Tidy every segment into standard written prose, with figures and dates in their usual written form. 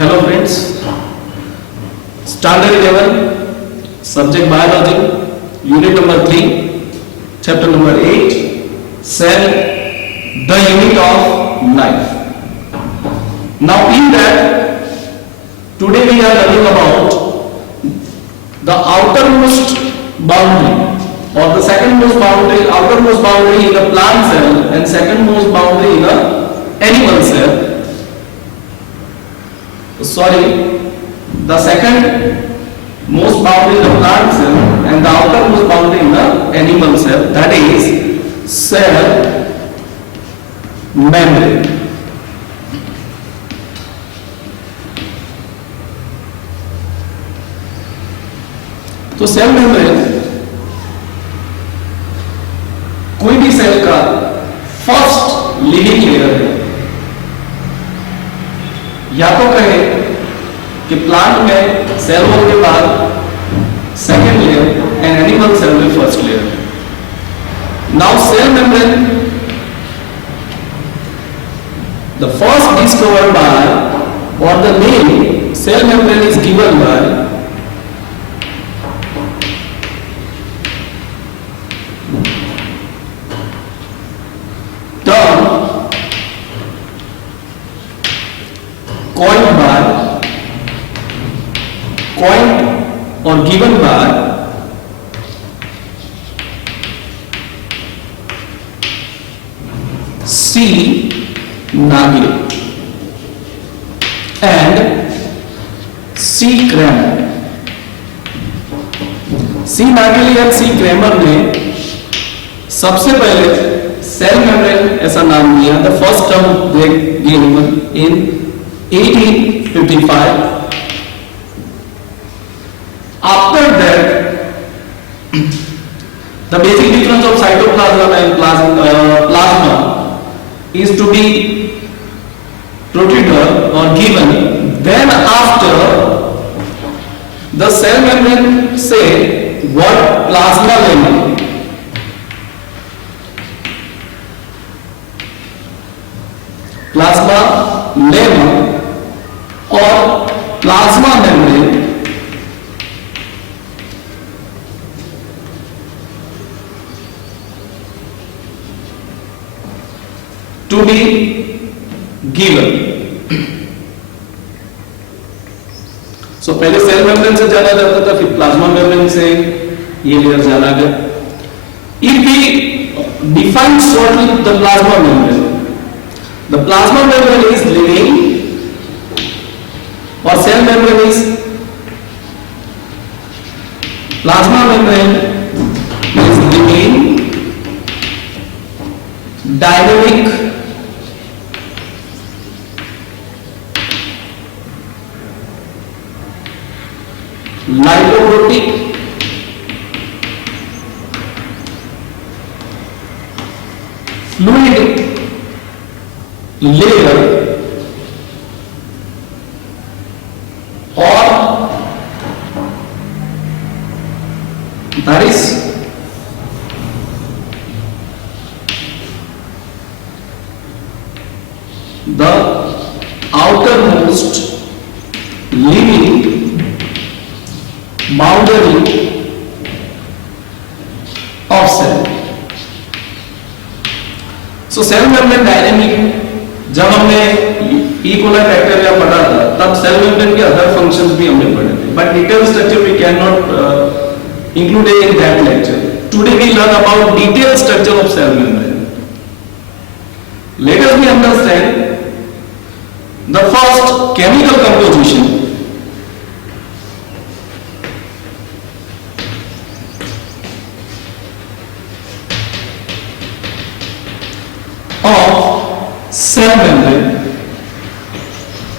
Hello friends, Standard 11, Subject Biology, Unit number 3, Chapter number 8, Cell, the unit of life. Now in that, today we are learning about the outermost boundary or the secondmost boundary, outermost boundary in a plant cell and secondmost boundary in a animal cell. The second most boundary in the plant cell and the outermost boundary in the animal cell, that is cell membrane. तो cell membrane कोई भी cell का first living layer है, या तो कहे कि plant में सेल वॉल के बाद second layer and animal cell में first layer. Now cell membrane, the first discovered by और the name cell membrane is given by coined or given by C. Nagel and C. Kramer. C. Nagel और C. Kramer ने सबसे पहले cell membrane ऐसा नाम दिया. The first term they given in 1855. After that, the basic difference of cytoplasm and plasma is to be protruded or given. Then after, the cell membrane say what plasma lemma. Plasma lemma or plasma membrane to be given. So पहले cell membrane से जाना जाता था, फिर plasma membrane से ये layer जाना गया. If we define shortly the plasma membrane, the plasma membrane is living or cell membrane is plasma membrane is living, dynamic, lipoprotein, fluid layer or that is the outermost living boundary of cell. So cell membrane dynamic, जब हमने E coli bacteria पढ़ा था तब cell membrane के other functions भी हमने पढ़े थे, but detail structure we can not include in that lecture. Today we learn about detail structure of cell membrane. Let us we understand the first chemical composition of cell membrane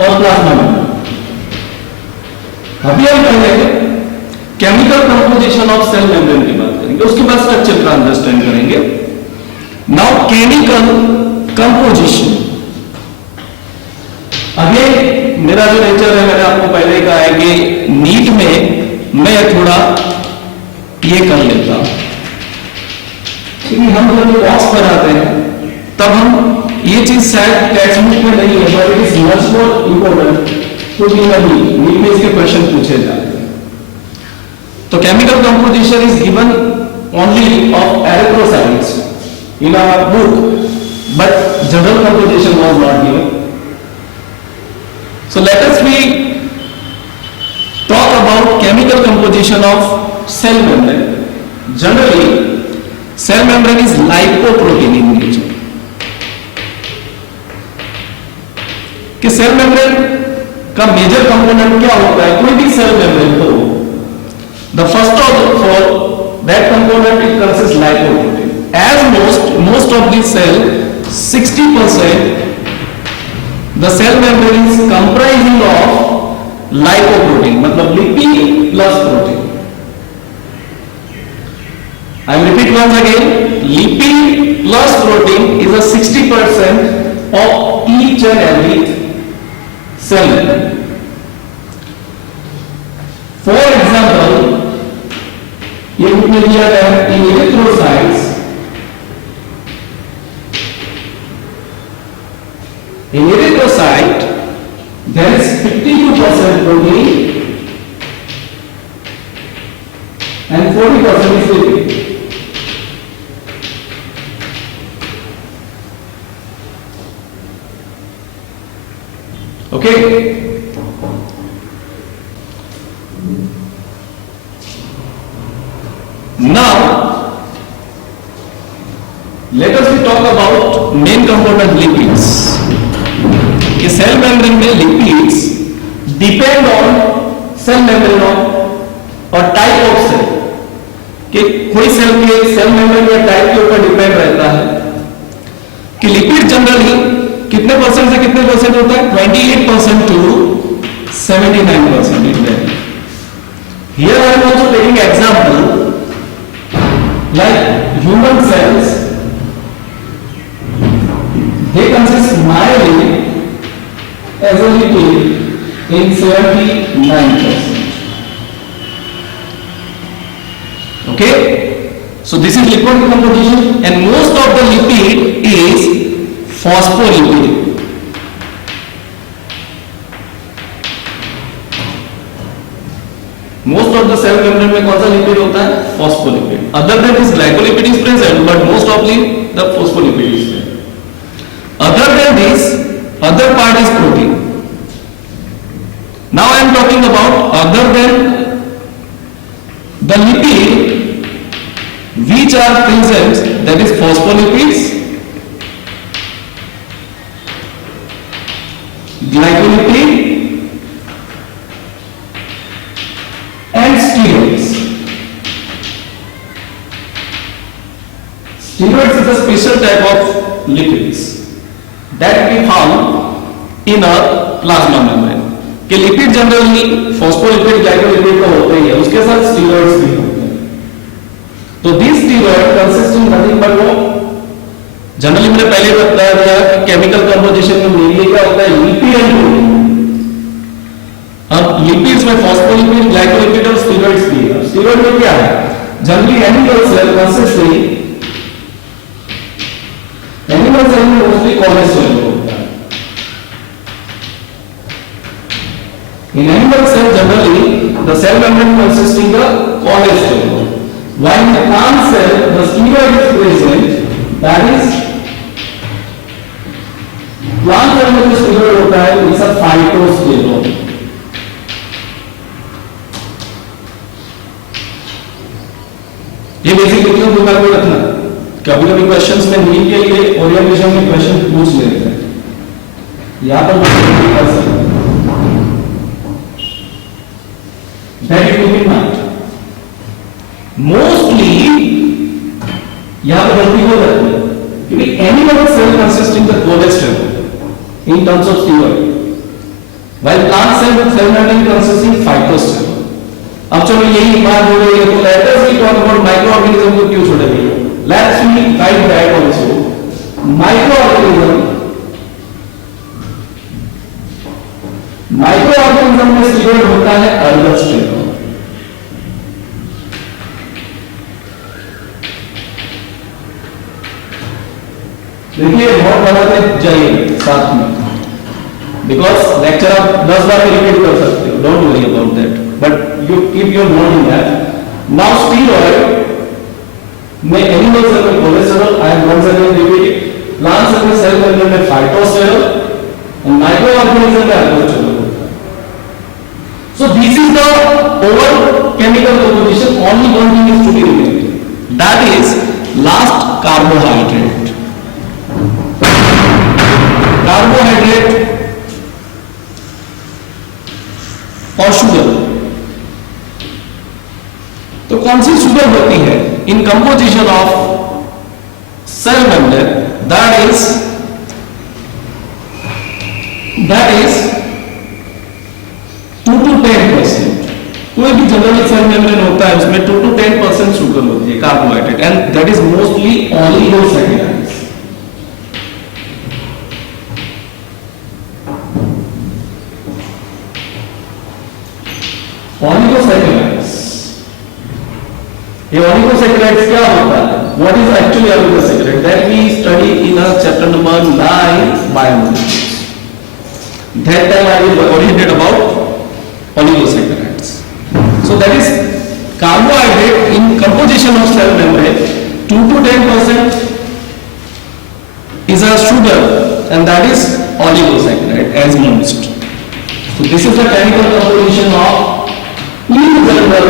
और plasma membrane. अभी हम पहले chemical composition of cell membrane की बात करेंगे, उसके बाद structure का अंडरस्टैंड करेंगे. Now chemical composition. अगेन मेरा जो नेचर है, मैंने आपको पहले कहा है कि नीट में मैं थोड़ा ये कर लेता हूं, क्योंकि हम जब बॉक्स पर आते हैं तब हम ये चीज शायद टेक्स्ट बुक में नहीं है, but it is much more important कुछ नहीं, नीट में इसके क्वेश्चन पूछे जाते हैं। तो chemical composition is given only of erythrocytes in our book, but general composition was not given. So let us we talk about chemical composition of cell membrane. Generally, cell membrane is lipoprotein in nature. कि cell membrane का major component क्या होता है? कोई भी cell membrane को the first of that component it consist lipoprotein. As most of the cell 60% the cell membrane is comprising of lipoprotein, मतलब lipid plus protein. I will repeat once again, lipid plus protein is a 60% of each and every cell membrane. For example, ये book में दिया गया है in erythrocytes. In erythrocyte, there is 52% protein and 40% is lipid. Okay? Now, let us talk about main component lipids. कि cell membrane में lipids depend on sale membrane और type of cell, कि कोई सेल के सेल मेम्ब्रेन या type के ऊपर depend रहता है कि लिपिड जनरली कितने परसेंट से कितने परसेंट होता है? 28% to 79% in value. Here I am also taking example like human cells, they consist mainly as a lipid in 79%. Okay, so this is lipid composition, and most of the lipid is phospholipid. Most of the cell membrane में कौन सा lipid होता है? Phospholipid. Other than this, glycolipid is present, but most of the phospholipid is there. Other than this, other part is protein. Now I am talking about other than the lipid which are present, that is phospholipids, glycolipid and steroids. Steroids is a special type of lipids that we found in a plasma membrane. कि lipid generally phospholipid glycolipid तो होते ही है, उसके साथ steroids भी होते हैं. तो this steroid consist in nothing but वो जनरली मैंने पहले बताया था कि केमिकल कंपोजिशन में मेनली क्या होता है? Lipid and protein. अब लिपिड्स में फॉस्फोलिपिड, ग्लाइकोलिपिड और स्टीरॉइड्स भी है. स्टीरॉइड में क्या है? Generally animal cell consist in animal cell में मोस्टली कोलेस्ट्रॉल होता है. In animal cell generally the cell membrane consisting the cholesterol, while in the plant cell the steroid is present, that is plant cell में जो steroid होता है it's a phytosterol. ये basic detail दिमाग में रखना, कभी कभी क्वेश्चंस में नीट के लिए ओरिएंटेशन में क्वेश्चन पूछ लेते हैं, यहाँ पर कर सकते हैं. That you keep in mind. Mostly, यहाँ पर गलती हो जाती है क्योंकि animal cell consisting the cholesterol in terms of steroid, while plant cell membrane consisting phytosterol. अब चलो यही बात हो रही है तो let us talk about microorganism को क्यों छोड़े गए? Let's we write that also. Microorganism में स्टीरॉइड होता है अल्डोस्टेरोन. देखिए बहुत बड़ा जाइए साथ में बिकॉज लेक्चर आप 10 बार रिपीट कर सकते हो, don't worry about that, but you keep your note in that. Now steroid में एनिमल सेल में cholesterol, I am once again repeating, plant cell में सेल मेंब्रेन में फाइटोस्टेरॉल और माइक्रो ऑर्गेनिज्म में ergosterol. So this is the overall chemical composition. Only one thing is to be remembered. That is last carbohydrate. Carbohydrate और शुगर. तो कौन सी sugar होती है in composition of cell membrane? That is 2 to 10%. कोई भी जनरल सेल मेम्ब्रेन होता है उसमें 2 to 10% शुगर होती है, carbohydrate, and that is mostly oligosaccharides. Oligosaccharides, ये ओलिगोसैकेराइड्स क्या होता है? What is actually oligosaccharide? That we study in a chapter number 9 biomolecules. That time I will orientate about oligosaccharides. So that is carbohydrate in composition of cell membrane. 2 to 10% is a sugar, and that is oligosaccharide as mentioned. So this is the chemical composition of in general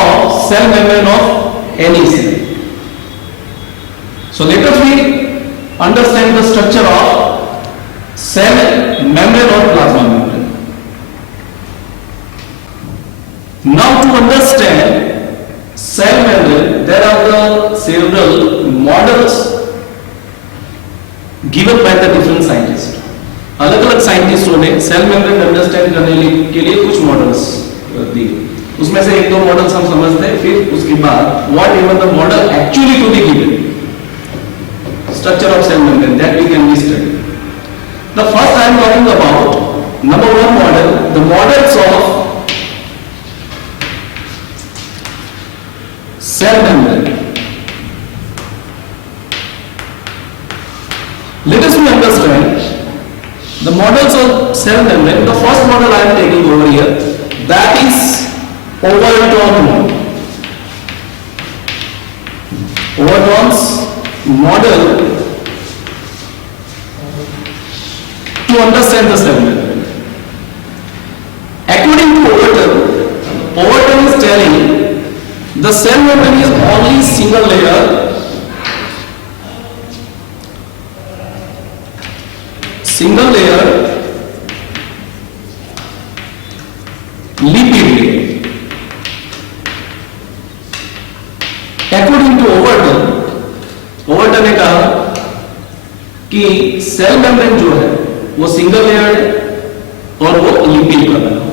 of cell membrane of any cell. So let us understand the structure of cell membrane or plasma membrane. Now to understand cell membrane, there are the several models given by the different scientists. अलग अलग साइंटिस्टों ने cell membrane understand करने के लिए कुछ models दिए. उसमें से एक दो मॉडल्स हम समझते हैं, फिर उसके बाद whatever the model actually to be given structure of cell membrane, that we can be study. The first I am talking about number 1 model, the models of cell membrane. Let us understand the models of cell membrane. The first model I am taking over here, that is Overton model. Overton's model to understand the cell membrane. According to Overton is telling the cell membrane is only single layer lipid layer. According to Overton ने कहा कि cell membrane जो है वो single layer है और वो lipid का बना है.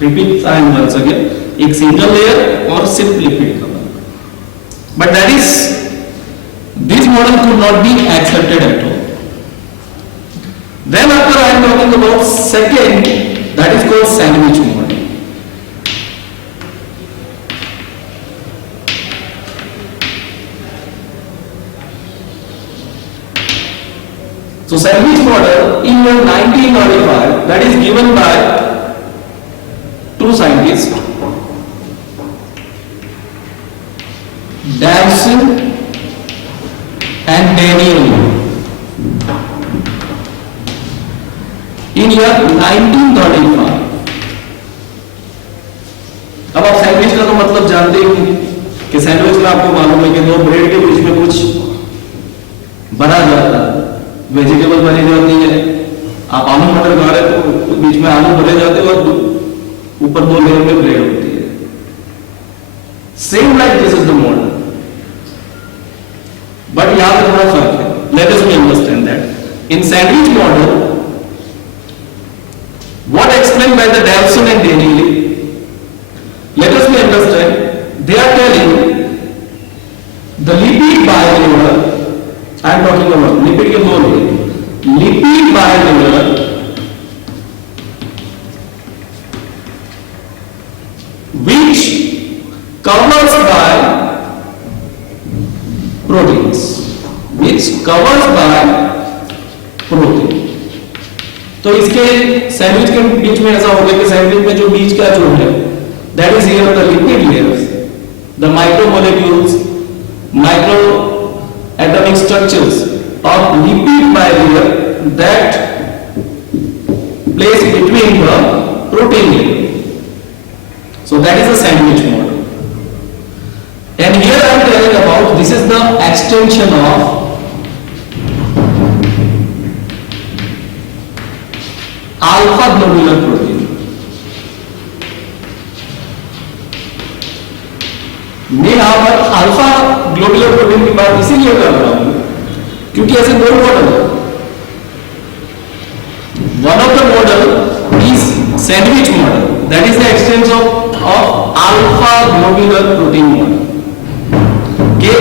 Repeat I am once again, एक सिंगल लेयर और सिर्फ लिपिड का बना. But that is this model could not be accepted at all. Then after I am talking about second, that is called sandwich model. So sandwich model in year 1995, that is given by two scientists, Davison and Daniel, in year 1935. अब आप sandwich का तो मतलब जानते ही होंगे कि sandwich में आपको मालूम है कि दो ब्रेड के बीच में कुछ भरा जाता है, वेजिटेबल बनी जाती है. आप आलू मटर खा रहे तो बीच में आलू भरे जाते हैं और ऊपर 2 लेयर में ब्रेड होती है. Same like this is the model, but यहां पे थोड़ा फर्क है. Let us understand that in sandwich model what explain by the Davson and Danielli, let us understand, they are telling the lipid bilayer, I am talking about lipid के 2 layer, lipid bilayer which covers by proteins, which covers by protein. तो तो इसके sandwich के बीच में ऐसा होगा कि sandwich में जो बीच का जो है that is here the lipid layers, the micromolecules, micro atomic structures of lipid bilayer that place between the protein layer. So that is a sandwich model. And here I am telling about, this is the extension of alpha globular protein. मैं यहां पर alpha globular protein की बात इसीलिए कर रहा हूं क्योंकि ऐसे दो model, one of the model is sandwich model, that is the extension of alpha globular protein model. के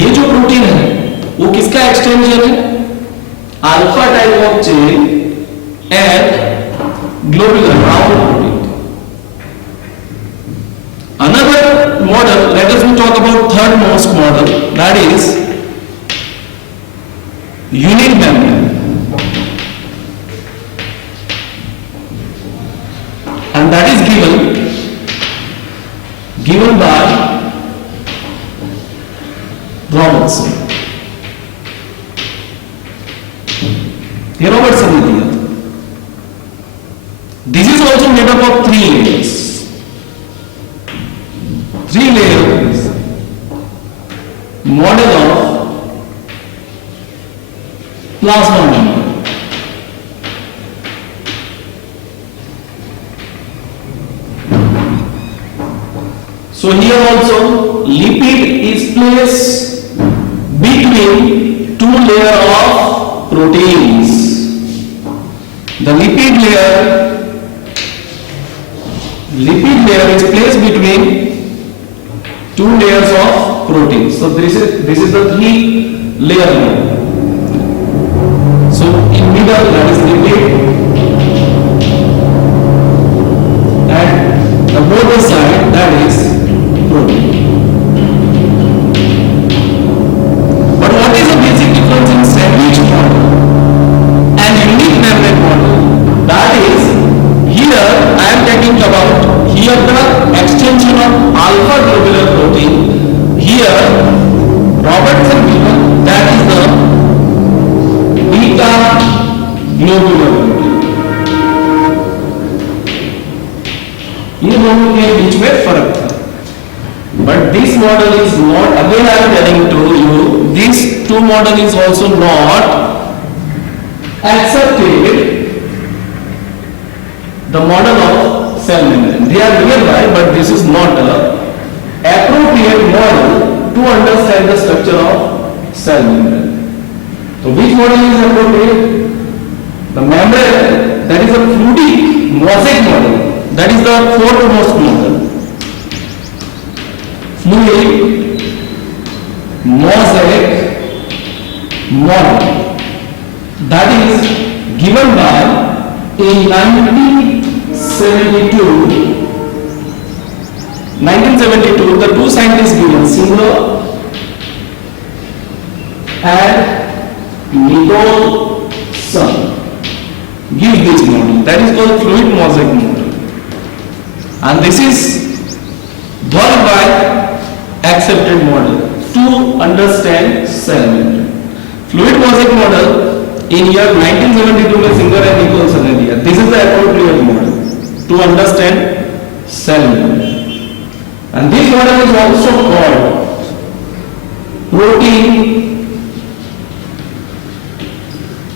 ये जो प्रोटीन है वो किसका एक्सटेंशन है? Alpha type of chain and globular round protein. Another model, let us talk about third most model, that is unit membrane, and that is given by Robertson. ये Robertson ने दिया. This is also made up of three layers. Three layers model of plasma membrane. So here also lipid is placed between two layers of proteins. The lipid layer is placed between two layers of protein. So this is the three layer model. So in middle that is lipid, and the border side that is protein. But what is the basic difference in sandwich model and unique membrane model? That is, here I am talking about here the extension of alpha globular protein. Here Robertson given that is the beta globular protein. ये दोनों के बीच में फर्क था. But this model is not, again I am telling to you, this two model is also not accepted the model of cell membrane. They are nearby, but this is not a appropriate model to understand the structure of cell membrane. So which model is appropriate? The membrane that is a fluidic mosaic model. That is the foremost model. Fluid mosaic model. That is given by in 1972, the two scientists given, Singer and Nicholson, give this model. That is called fluid mosaic model. And this is worldwide accepted model to understand cell membrane. Fluid mosaic model in year 1972 में Singer and Nicholson ने दिया. This is the appropriate model to understand cell membrane. And this model is also called protein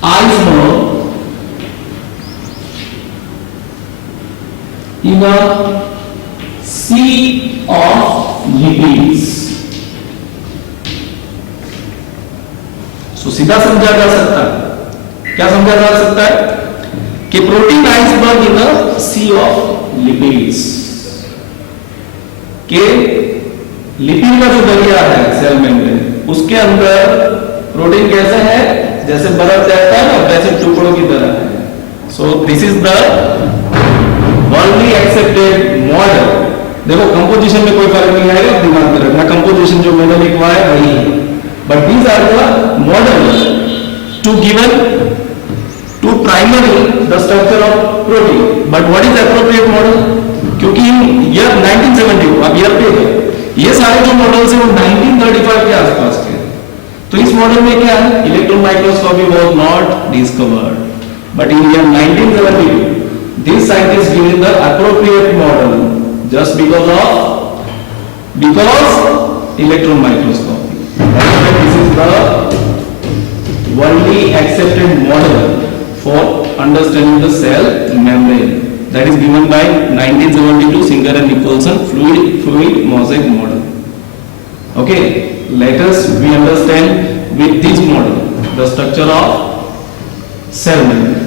isomer in a sea of lipids. So सीधा समझा जा सकता है, क्या समझा जा सकता है कि protein iceberg in a sea of lipids, के लिपिड का जो दरिया है सेल मेम्ब्रेन, उसके अंदर प्रोटीन कैसे है, जैसे बर्फ रहता है ना वैसे टुकड़ों की तरह है. So this is the worldly accepted model. देखो कंपोजिशन में कोई फर्क नहीं आएगा, दिमाग में रखना कंपोजिशन जो मैंने लिखवा है वही है. But these are the models to given to primary the structure of protein. But what is appropriate model? क्योंकि year 1970 अब year पे है, ये सारे जो मॉडल्स हैं वो 1935 के आसपास के, तो इस मॉडल में क्या है, electron microscopy was not discovered, but in year 1972 these scientists given the appropriate model just because electron microscopy. This is the worldly accepted model for understanding the cell membrane, that is given by 1972 Singer and Nicholson fluid mosaic model. Okay, let us we understand with this model the structure of cell membrane.